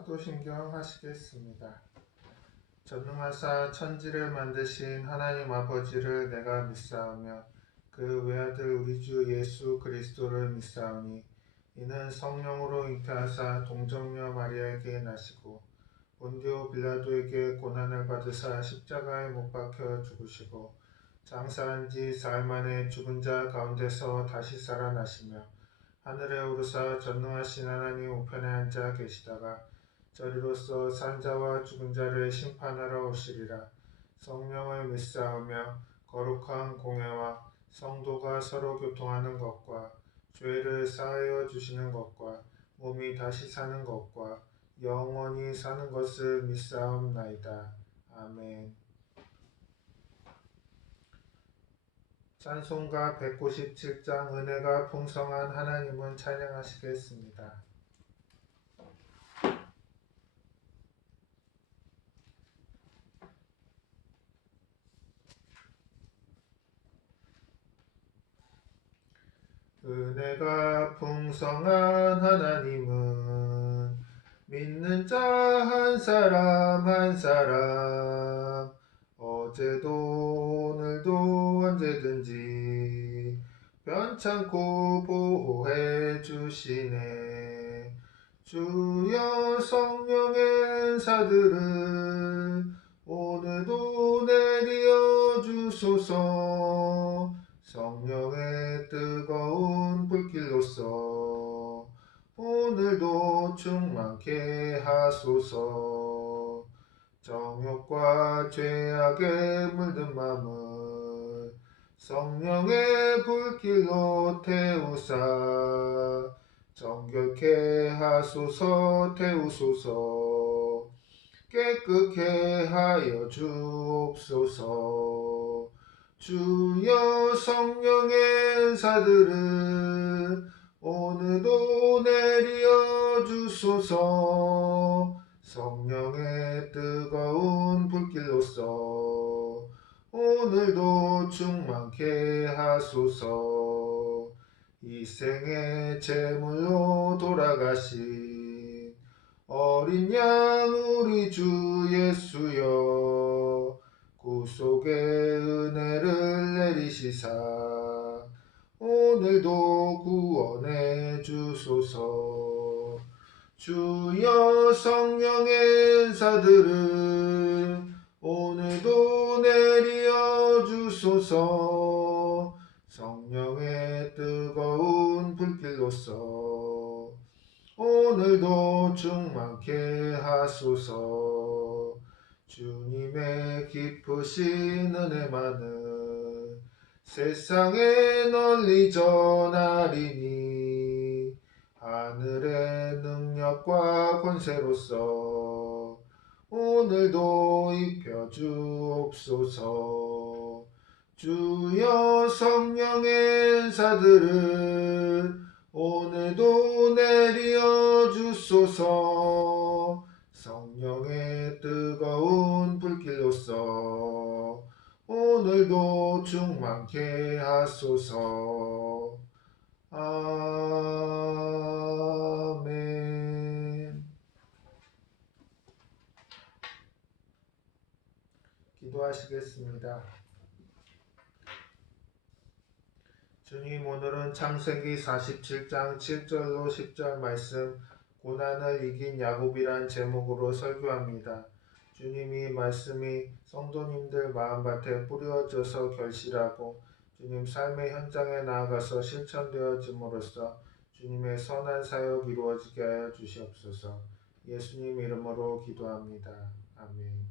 사도신경 하시겠습니다. 전능하사 천지를 만드신 하나님 아버지를 내가 믿사오며 그 외아들 우리 주 예수 그리스도를 믿사오니 이는 성령으로 잉태하사 동정녀 마리아에게 나시고 본디오 빌라도에게 고난을 받으사 십자가에 못 박혀 죽으시고 장사한 지 사흘 만에 죽은 자 가운데서 다시 살아나시며 하늘에 오르사 전능하신 하나님 우편에 앉아 계시다가 저리로서 산자와 죽은 자를 심판하러 오시리라. 성령을 믿사오며 거룩한 공회와 성도가 서로 교통하는 것과 죄를 사하여 주시는 것과 몸이 다시 사는 것과 영원히 사는 것을 믿사옵나이다. 아멘. 찬송가 197장 은혜가 풍성한 하나님은 찬양하시겠습니다. 은혜가 풍성한 하나님은 믿는 자 한 사람 한 사람 어제도 오늘도 언제든지 변찮고 보호해 주시네. 주여 성령의 은사들을 오늘도 내려 주소서. 성령의 뜨거운 불길로서 오늘도 충만케 하소서. 정욕과 죄악에 물든 맘을 성령의 불길로 태우사 정결케 하소서. 태우소서. 깨끗게 하여 주옵소서. 주여 성령의 은사들을 오늘도 내려 주소서. 성령의 뜨거운 불길로서 오늘도 충만케 하소서. 이 생의 제물로 돌아가신 어린 양 우리 주 예수여 구속의 은혜를 내리시사 오늘도 구원해 주소서. 주여 성령의 은사들을 오늘도 내려 주소서. 성령의 뜨거운 불길로서 오늘도 충만케 하소서. 주님의 깊으신 은혜만은 세상에 널리 전하리니 하늘의 능력과 권세로서 오늘도 입혀 주옵소서. 주여 성령의 은사들을 오늘도 내려 주소서. 성령의 뜨거운 불길로서 오늘도 충만케 하소서. 아멘. 기도하시겠습니다. 주님, 오늘은 창세기 47장 7절로 10절 말씀 고난을 이긴 야곱이란 제목으로 설교합니다. 주님이 말씀이 성도님들 마음밭에 뿌려져서 결실하고 주님 삶의 현장에 나아가서 실천되어짐으로써 주님의 선한 사역 이루어지게 하여 주시옵소서. 예수님 이름으로 기도합니다. 아멘.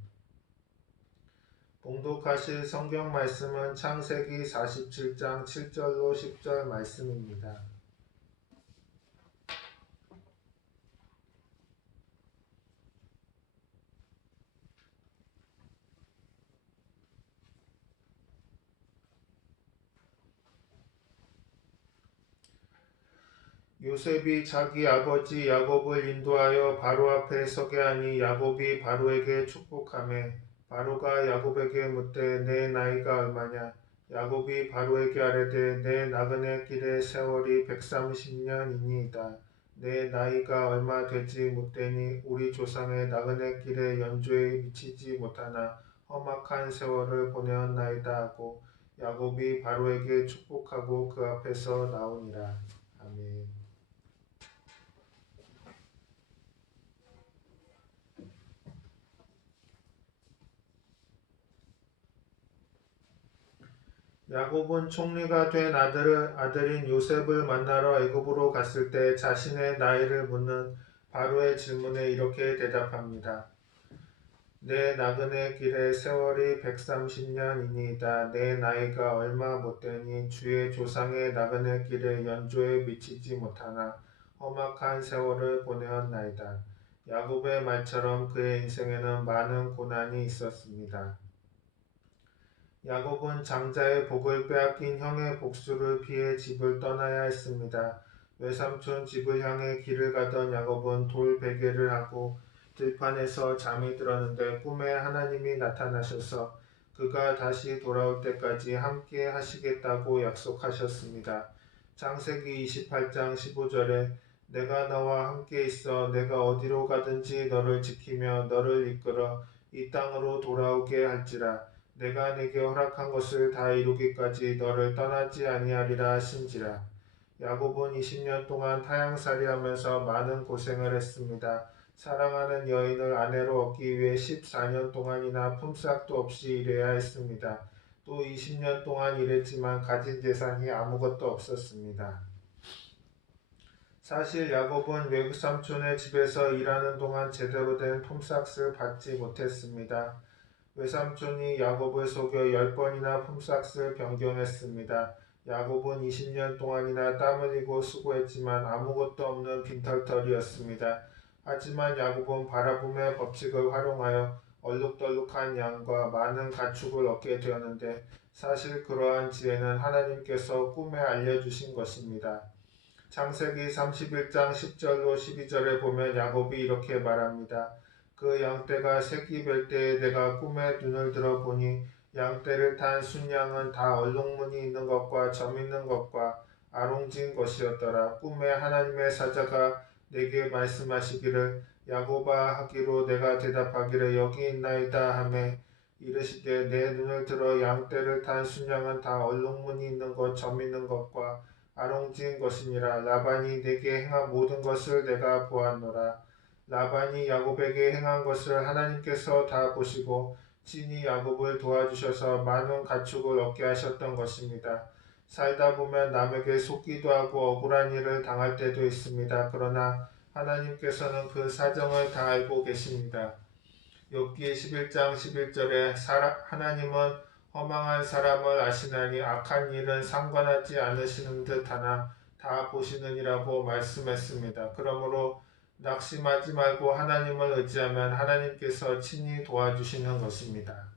봉독하실 성경 말씀은 창세기 47장 7절로 10절 말씀입니다. 요셉이 자기 아버지 야곱을 인도하여 바로 앞에 서게 하니 야곱이 바로에게 축복하매 바로가 야곱에게 묻되 내 나이가 얼마냐? 야곱이 바로에게 아뢰되 내 나그네 길의 세월이 130년이니이다. 내 나이가 얼마 되지 못되니 우리 조상의 나그네 길의 연조에 미치지 못하나 험악한 세월을 보내었나이다 하고 야곱이 바로에게 축복하고 그 앞에서 나오니라. 아멘. 야곱은 총리가 된 아들인 요셉을 만나러 애굽으로 갔을 때 자신의 나이를 묻는 바로의 질문에 이렇게 대답합니다. 내 나그네 길의 세월이 130년이니이다. 내 나이가 얼마 못되니 주의 조상의 나그네 길의 연조에 미치지 못하나 험악한 세월을 보내었나이다. 야곱의 말처럼 그의 인생에는 많은 고난이 있었습니다. 야곱은 장자의 복을 빼앗긴 형의 복수를 피해 집을 떠나야 했습니다. 외삼촌 집을 향해 길을 가던 야곱은 돌 베개를 하고 들판에서 잠이 들었는데 꿈에 하나님이 나타나셔서 그가 다시 돌아올 때까지 함께 하시겠다고 약속하셨습니다. 창세기 28장 15절에 내가 너와 함께 있어 내가 어디로 가든지 너를 지키며 너를 이끌어 이 땅으로 돌아오게 할지라. 내가 네게 허락한 것을 다 이루기까지 너를 떠나지 아니하리라 하신지라. 야곱은 20년 동안 타향살이하면서 많은 고생을 했습니다. 사랑하는 여인을 아내로 얻기 위해 14년 동안이나 품삯도 없이 일해야 했습니다. 또 20년 동안 일했지만 가진 재산이 아무것도 없었습니다. 사실 야곱은 외삼촌의 집에서 일하는 동안 제대로 된 품삯을 받지 못했습니다. 외삼촌이 야곱을 속여 10번이나 품삯을 변경했습니다. 야곱은 20년 동안이나 땀 흘리고 수고했지만 아무것도 없는 빈털털이었습니다. 하지만 야곱은 바라봄의 법칙을 활용하여 얼룩덜룩한 양과 많은 가축을 얻게 되었는데 사실 그러한 지혜는 하나님께서 꿈에 알려주신 것입니다. 창세기 31장 10절로 12절에 보면 야곱이 이렇게 말합니다. 그 양떼가 새끼 뵐 때에 내가 꿈에 눈을 들어 보니 양떼를 탄 순양은 다 얼룩무늬 있는 것과 점 있는 것과 아롱진 것이었더라. 꿈에 하나님의 사자가 내게 말씀하시기를 야곱아 하기로 내가 대답하기를 여기 있나이다 하매 이르시되 내 눈을 들어 양떼를 탄 순양은 다 얼룩무늬 있는 것, 점 있는 것과 아롱진 것이니라. 라반이 내게 행한 모든 것을 내가 보았노라. 라반이 야곱에게 행한 것을 하나님께서 다 보시고 친히 야곱을 도와주셔서 많은 가축을 얻게 하셨던 것입니다. 살다 보면 남에게 속기도 하고 억울한 일을 당할 때도 있습니다. 그러나 하나님께서는 그 사정을 다 알고 계십니다. 욥기 11장 11절에 하나님은 허망한 사람을 아시나니 악한 일은 상관하지 않으시는 듯하나 다 보시느니라고 말씀했습니다. 그러므로 낙심하지 말고 하나님을 의지하면 하나님께서 친히 도와주시는 것입니다.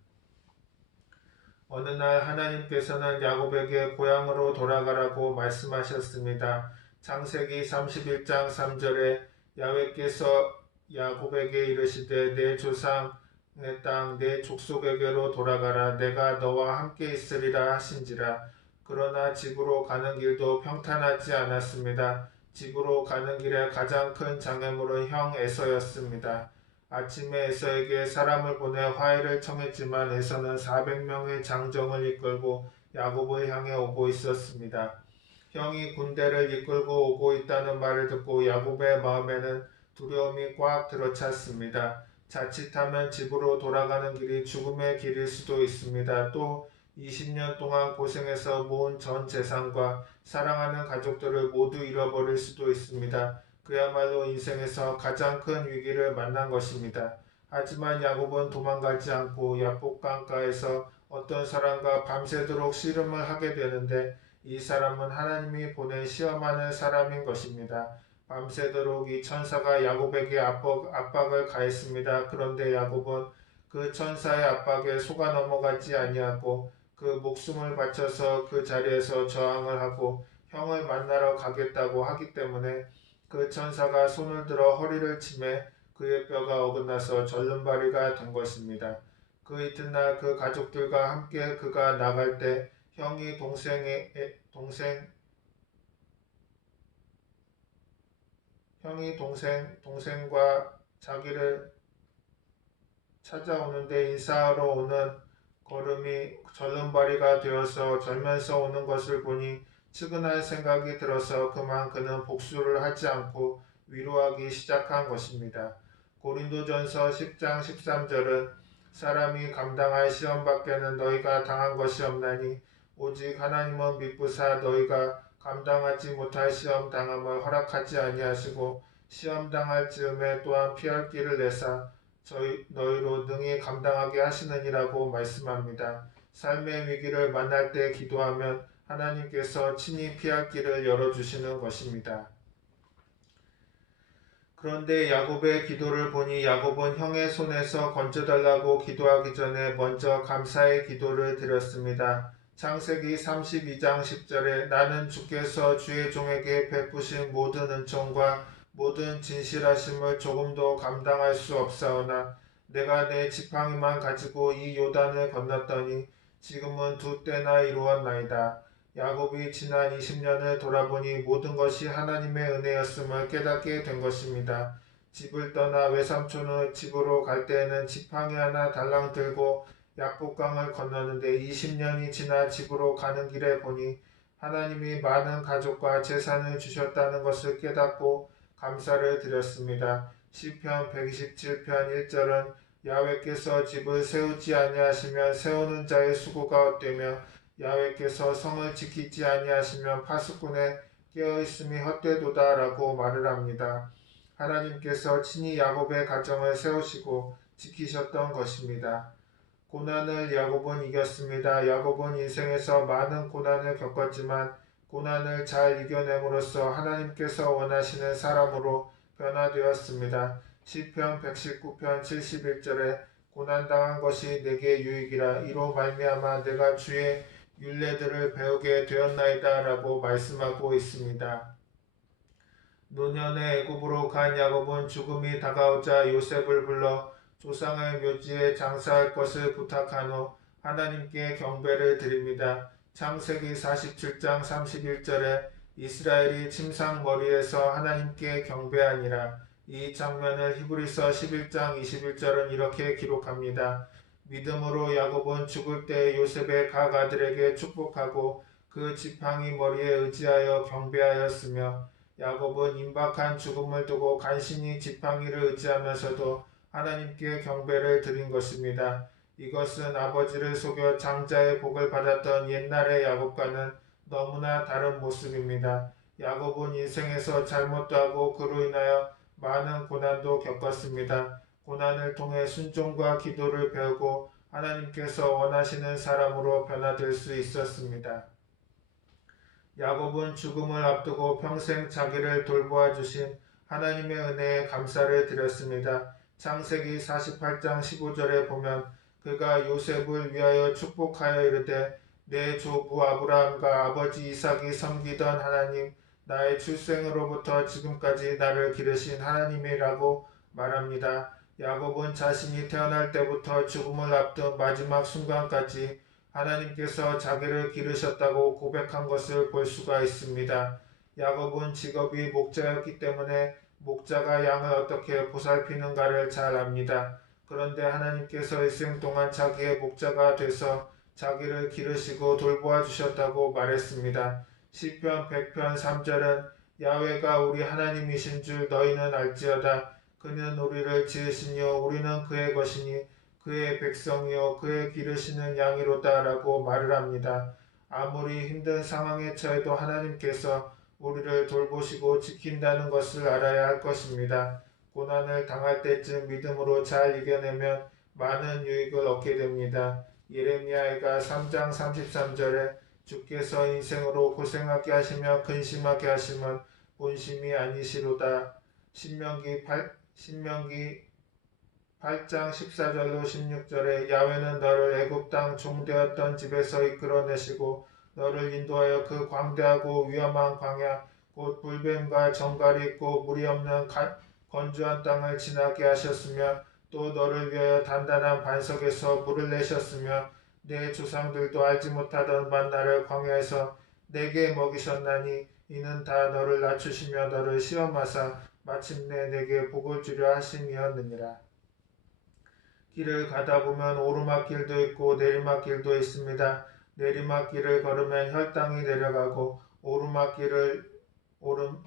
어느 날 하나님께서는 야곱에게 고향으로 돌아가라고 말씀하셨습니다. 창세기 31장 3절에 야훼께서 야곱에게 이르시되 내 조상의 땅 내 족속에게로 돌아가라. 내가 너와 함께 있으리라 하신지라. 그러나 집으로 가는 길도 평탄하지 않았습니다. 집으로 가는 길에 가장 큰 장애물은 형 에서였습니다. 아침에 에서에게 사람을 보내 화해를 청했지만 에서는 400명의 장정을 이끌고 야곱을 향해 오고 있었습니다. 형이 군대를 이끌고 오고 있다는 말을 듣고 야곱의 마음에는 두려움이 꽉 들어찼습니다. 자칫하면 집으로 돌아가는 길이 죽음의 길일 수도 있습니다. 또 20년 동안 고생해서 모은 전 재산과 사랑하는 가족들을 모두 잃어버릴 수도 있습니다. 그야말로 인생에서 가장 큰 위기를 만난 것입니다. 하지만 야곱은 도망가지 않고 야복 강가에서 어떤 사람과 밤새도록 씨름을 하게 되는데 이 사람은 하나님이 보낸 시험하는 사람인 것입니다. 밤새도록 이 천사가 야곱에게 압박을 가했습니다. 그런데 야곱은 그 천사의 압박에 속아 넘어가지 아니하고 그 목숨을 바쳐서 그 자리에서 저항을 하고 형을 만나러 가겠다고 하기 때문에 그 천사가 손을 들어 허리를 치매 그의 뼈가 어긋나서 절름발이가 된 것입니다. 그 이튿날 그 가족들과 함께 그가 나갈 때 형이 형이 동생과 자기를 찾아오는데 인사하러 오는 걸음이 절름발이가 되어서 절면서 오는 것을 보니 측은할 생각이 들어서 그만 그는 복수를 하지 않고 위로하기 시작한 것입니다. 고린도전서 10장 13절은 사람이 감당할 시험 밖에는 너희가 당한 것이 없나니 오직 하나님은 미쁘사 너희가 감당하지 못할 시험 당함을 허락하지 아니하시고 시험 당할 즈음에 또한 피할 길을 내사 너희로 능히 감당하게 하시느니라고 말씀합니다. 삶의 위기를 만날 때 기도하면 하나님께서 친히 피할 길을 열어주시는 것입니다. 그런데 야곱의 기도를 보니 야곱은 형의 손에서 건져달라고 기도하기 전에 먼저 감사의 기도를 드렸습니다. 창세기 32장 10절에 나는 주께서 주의 종에게 베푸신 모든 은총과 모든 진실하심을 조금도 감당할 수 없사오나 내가 내 지팡이만 가지고 이 요단을 건넜더니 지금은 두 때나 이루었나이다. 야곱이 지난 20년을 돌아보니 모든 것이 하나님의 은혜였음을 깨닫게 된 것입니다. 집을 떠나 외삼촌의 집으로 갈 때에는 지팡이 하나 달랑 들고 약복강을 건너는데 20년이 지나 집으로 가는 길에 보니 하나님이 많은 가족과 재산을 주셨다는 것을 깨닫고 감사를 드렸습니다. 시편 127편 1절은 야훼께서 집을 세우지 아니하시면 세우는 자의 수고가 헛되며 야훼께서 성을 지키지 아니하시면 파수꾼의 깨어있음이 헛되도다라고 말을 합니다. 하나님께서 친히 야곱의 가정을 세우시고 지키셨던 것입니다. 고난을 야곱은 이겼습니다. 야곱은 인생에서 많은 고난을 겪었지만 고난을 잘 이겨냄으로써 하나님께서 원하시는 사람으로 변화되었습니다. 시편 119편 71절에 고난당한 것이 내게 유익이라 이로 말미암아 내가 주의 율례들을 배우게 되었나이다 라고 말씀하고 있습니다. 노년에 애굽으로 간 야곱은 죽음이 다가오자 요셉을 불러 조상의 묘지에 장사할 것을 부탁한 후 하나님께 경배를 드립니다. 창세기 47장 31절에 이스라엘이 침상머리에서 하나님께 경배하니라. 이 장면을 히브리서 11장 21절은 이렇게 기록합니다. 믿음으로 야곱은 죽을 때 요셉의 각 아들에게 축복하고 그 지팡이 머리에 의지하여 경배하였으며 야곱은 임박한 죽음을 두고 간신히 지팡이를 의지하면서도 하나님께 경배를 드린 것입니다. 이것은 아버지를 속여 장자의 복을 받았던 옛날의 야곱과는 너무나 다른 모습입니다. 야곱은 인생에서 잘못도 하고 그로 인하여 많은 고난도 겪었습니다. 고난을 통해 순종과 기도를 배우고 하나님께서 원하시는 사람으로 변화될 수 있었습니다. 야곱은 죽음을 앞두고 평생 자기를 돌보아 주신 하나님의 은혜에 감사를 드렸습니다. 창세기 48장 15절에 보면 그가 요셉을 위하여 축복하여 이르되 내 조부 아브라함과 아버지 이삭이 섬기던 하나님 나의 출생으로부터 지금까지 나를 기르신 하나님이라고 말합니다. 야곱은 자신이 태어날 때부터 죽음을 앞둔 마지막 순간까지 하나님께서 자기를 기르셨다고 고백한 것을 볼 수가 있습니다. 야곱은 직업이 목자였기 때문에 목자가 양을 어떻게 보살피는가를 잘 압니다. 그런데 하나님께서 일생 동안 자기의 목자가 돼서 자기를 기르시고 돌보아 주셨다고 말했습니다. 시편 100편 3절은 야훼가 우리 하나님이신 줄 너희는 알지어다. 그는 우리를 지으시니요 우리는 그의 것이니 그의 백성이요 그의 기르시는 양이로다 라고 말을 합니다. 아무리 힘든 상황에 처해도 하나님께서 우리를 돌보시고 지킨다는 것을 알아야 할 것입니다. 고난을 당할 때쯤 믿음으로 잘 이겨내면 많은 유익을 얻게 됩니다. 예레미야가 3장 33절에 주께서 인생으로 고생하게 하시며 근심하게 하시면 본심이 아니시로다. 신명기 8장 14절로 16절에 야훼는 너를 애굽 땅 종되었던 집에서 이끌어내시고 너를 인도하여 그 광대하고 위험한 광야 곧 불뱀과 정갈이 있고 물이 없는 건조한 땅을 지나게 하셨으며 또 너를 위하여 단단한 반석에서 물을 내셨으며 내 조상들도 알지 못하던 만나를 광야에서 내게 먹이셨나니 이는 다 너를 낮추시며 너를 시험하사 마침내 내게 복을 주려 하심이었느니라. 길을 가다 보면 오르막길도 있고 내리막길도 있습니다. 내리막길을 걸으면 혈당이 내려가고 오르막길을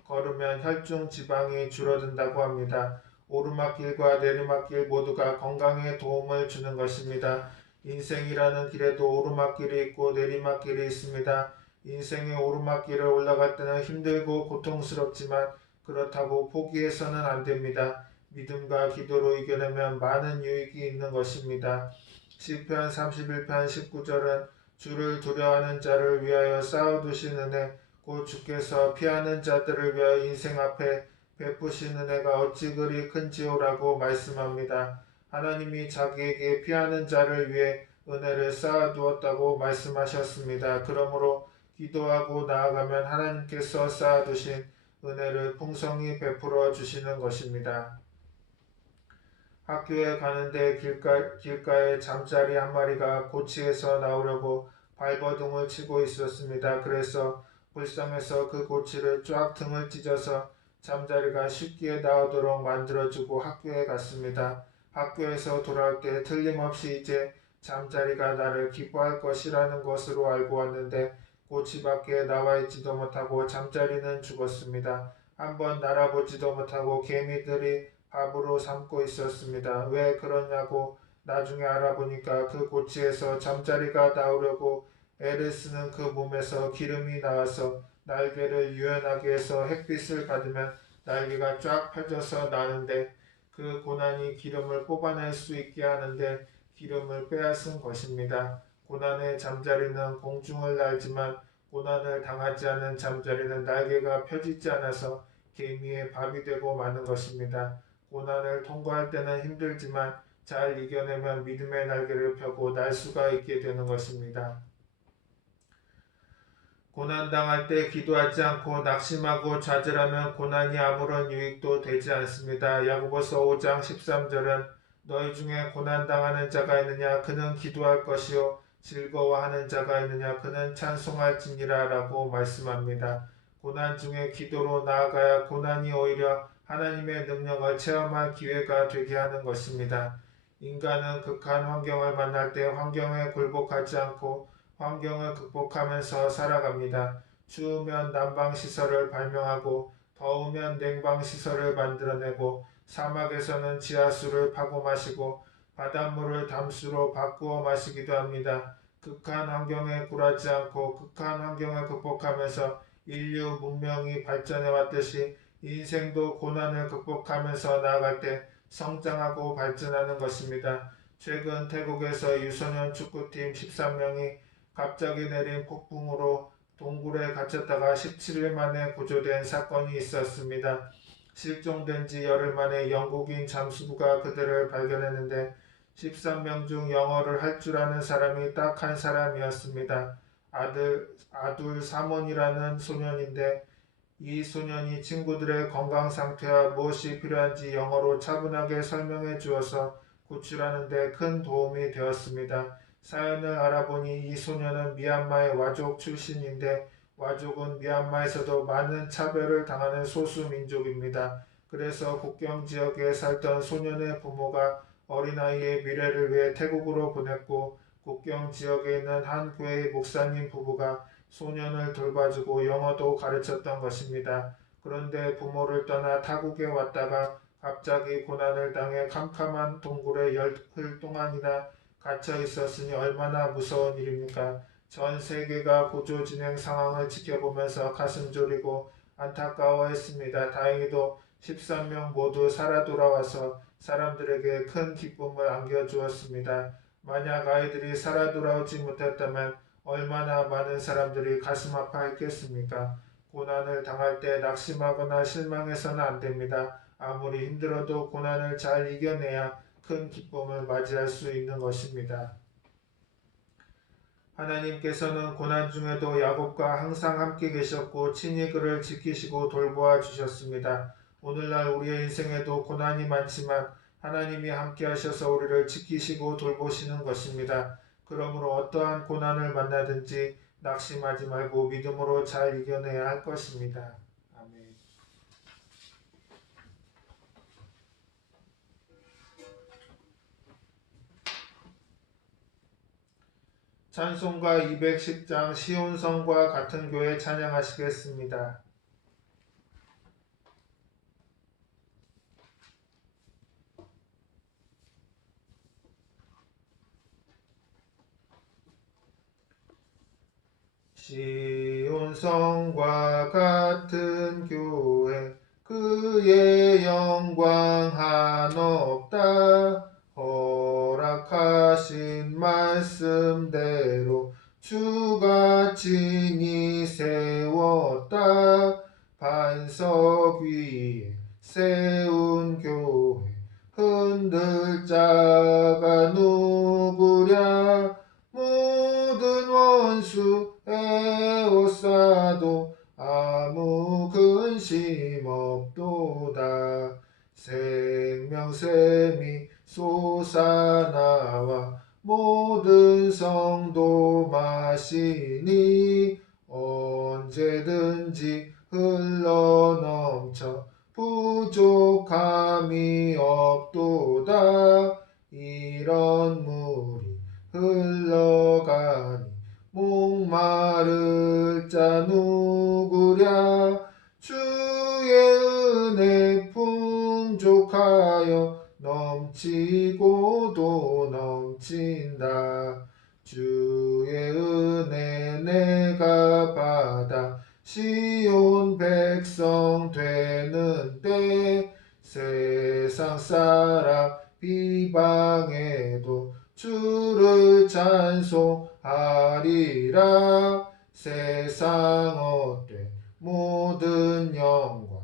걸으면 혈중 지방이 줄어든다고 합니다. 오르막길과 내리막길 모두가 건강에 도움을 주는 것입니다. 인생이라는 길에도 오르막길이 있고 내리막길이 있습니다. 인생의 오르막길을 올라갈 때는 힘들고 고통스럽지만 그렇다고 포기해서는 안 됩니다. 믿음과 기도로 이겨내면 많은 유익이 있는 것입니다. 시편 31편 19절은 주를 두려워하는 자를 위하여 쌓아두신 은혜 곧 주께서 피하는 자들을 위하여 인생 앞에 베푸신 은혜가 어찌 그리 큰지요라고 말씀합니다. 하나님이 자기에게 피하는 자를 위해 은혜를 쌓아두었다고 말씀하셨습니다. 그러므로 기도하고 나아가면 하나님께서 쌓아두신 은혜를 풍성히 베풀어 주시는 것입니다. 학교에 가는데 길가에 잠자리 한 마리가 고치에서 나오려고 발버둥을 치고 있었습니다. 그래서 불쌍해서 그 고치를 쫙 등을 찢어서 잠자리가 쉽게 나오도록 만들어주고 학교에 갔습니다. 학교에서 돌아올 때 틀림없이 이제 잠자리가 나를 기뻐할 것이라는 것으로 알고 왔는데 고치 밖에 나와 있지도 못하고 잠자리는 죽었습니다. 한번 날아보지도 못하고 개미들이 밥으로 삼고 있었습니다. 왜 그러냐고 나중에 알아보니까 그 고치에서 잠자리가 나오려고 애를 쓰는 그 몸에서 기름이 나와서 날개를 유연하게 해서 햇빛을 받으면 날개가 쫙 펴져서 나는데 그 고난이 기름을 뽑아낼 수 있게 하는데 기름을 빼앗은 것입니다. 고난의 잠자리는 공중을 날지만 고난을 당하지 않은 잠자리는 날개가 펴지지 않아서 개미의 밥이 되고 마는 것입니다. 고난을 통과할 때는 힘들지만 잘 이겨내면 믿음의 날개를 펴고 날 수가 있게 되는 것입니다. 고난당할 때 기도하지 않고 낙심하고 좌절하면 고난이 아무런 유익도 되지 않습니다. 야고보서 5장 13절은 너희 중에 고난당하는 자가 있느냐 그는 기도할 것이요 즐거워하는 자가 있느냐 그는 찬송할지니라 라고 말씀합니다. 고난 중에 기도로 나아가야 고난이 오히려 하나님의 능력을 체험할 기회가 되게 하는 것입니다. 인간은 극한 환경을 만날 때 환경에 굴복하지 않고 환경을 극복하면서 살아갑니다. 추우면 난방시설을 발명하고 더우면 냉방시설을 만들어내고 사막에서는 지하수를 파고 마시고 바닷물을 담수로 바꾸어 마시기도 합니다. 극한 환경에 굴하지 않고 극한 환경을 극복하면서 인류 문명이 발전해 왔듯이 인생도 고난을 극복하면서 나아갈 때 성장하고 발전하는 것입니다. 최근 태국에서 유소년 축구팀 13명이 갑자기 내린 폭풍으로 동굴에 갇혔다가 17일 만에 구조된 사건이 있었습니다. 실종된 지 열흘 만에 영국인 잠수부가 그들을 발견했는데 13명 중 영어를 할 줄 아는 사람이 딱 한 사람이었습니다. 아둘 사몬이라는 소년인데 이 소년이 친구들의 건강 상태와 무엇이 필요한지 영어로 차분하게 설명해 주어서 구출하는 데 큰 도움이 되었습니다. 사연을 알아보니 이 소년은 미얀마의 와족 출신인데 와족은 미얀마에서도 많은 차별을 당하는 소수 민족입니다. 그래서 국경 지역에 살던 소년의 부모가 어린아이의 미래를 위해 태국으로 보냈고 국경 지역에 있는 한 교회의 목사님 부부가 소년을 돌봐주고 영어도 가르쳤던 것입니다. 그런데 부모를 떠나 타국에 왔다가 갑자기 고난을 당해 캄캄한 동굴에 열흘 동안이나 갇혀 있었으니 얼마나 무서운 일입니까? 전 세계가 구조 진행 상황을 지켜보면서 가슴 졸이고 안타까워했습니다. 다행히도 13명 모두 살아 돌아와서 사람들에게 큰 기쁨을 안겨주었습니다. 만약 아이들이 살아 돌아오지 못했다면 얼마나 많은 사람들이 가슴 아파했겠습니까? 고난을 당할 때 낙심하거나 실망해서는 안 됩니다. 아무리 힘들어도 고난을 잘 이겨내야 큰 기쁨을 맞이할 수 있는 것입니다. 하나님께서는 고난 중에도 야곱과 항상 함께 계셨고 친히 그를 지키시고 돌보아 주셨습니다. 오늘날 우리의 인생에도 고난이 많지만 하나님이 함께 하셔서 우리를 지키시고 돌보시는 것입니다. 그러므로 어떠한 고난을 만나든지 낙심하지 말고 믿음으로 잘 이겨내야 할 것입니다. 아멘. 찬송가 210장 시온성과 같은 교회 찬양하시겠습니다. 시온성과 같은 교회 그의 영광 한없다. 허락하신 말씀대로 주가 친히 세웠다. 반석 위에 세운 교회 흔들 자가 누구랴. 모든 원수 에워싸도 아무 근심 없도다. 생명샘이 솟아나와 모든 성도 마시니 언제든지 흘러넘쳐 부족함이 없도다. 이런 물이 흘러가니 목마를 자 누구랴. 주의 은혜 풍족하여 넘치고도 넘친다. 주의 은혜 내가 받아 시온 백성 되는 때 세상 사람 비방해도 주를 찬송하리라. 세상 어때 모든 영광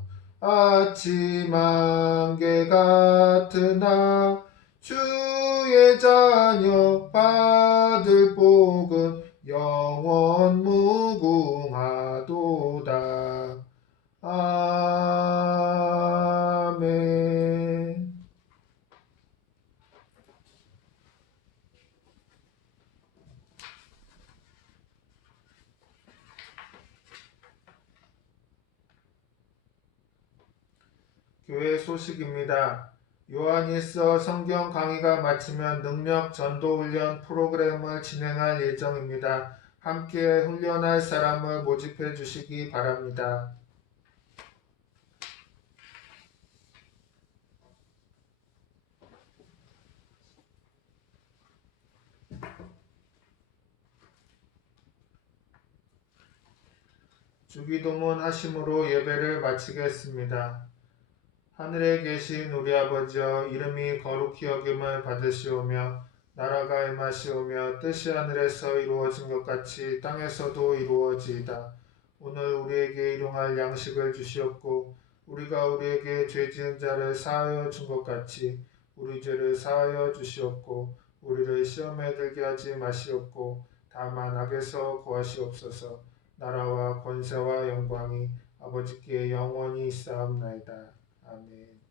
아침 안개 같으나 주의 자녀 받을 복은 영원 무궁하도다. 아멘. 교회 소식입니다. 요한일서 성경 강의가 마치면 능력 전도 훈련 프로그램을 진행할 예정입니다. 함께 훈련할 사람을 모집해 주시기 바랍니다. 주기도문 하심으로 예배를 마치겠습니다. 하늘에 계신 우리 아버지여, 이름이 거룩히 여김을 받으시오며 나라가 임하시오며 뜻이 하늘에서 이루어진 것 같이 땅에서도 이루어지이다. 오늘 우리에게 일용할 양식을 주시옵고 우리가 우리에게 죄 지은 자를 사하여 준 것 같이 우리 죄를 사하여 주시옵고 우리를 시험에 들게 하지 마시옵고 다만 악에서 구하시옵소서. 나라와 권세와 영광이 아버지께 영원히 있사옵나이다. 아멘.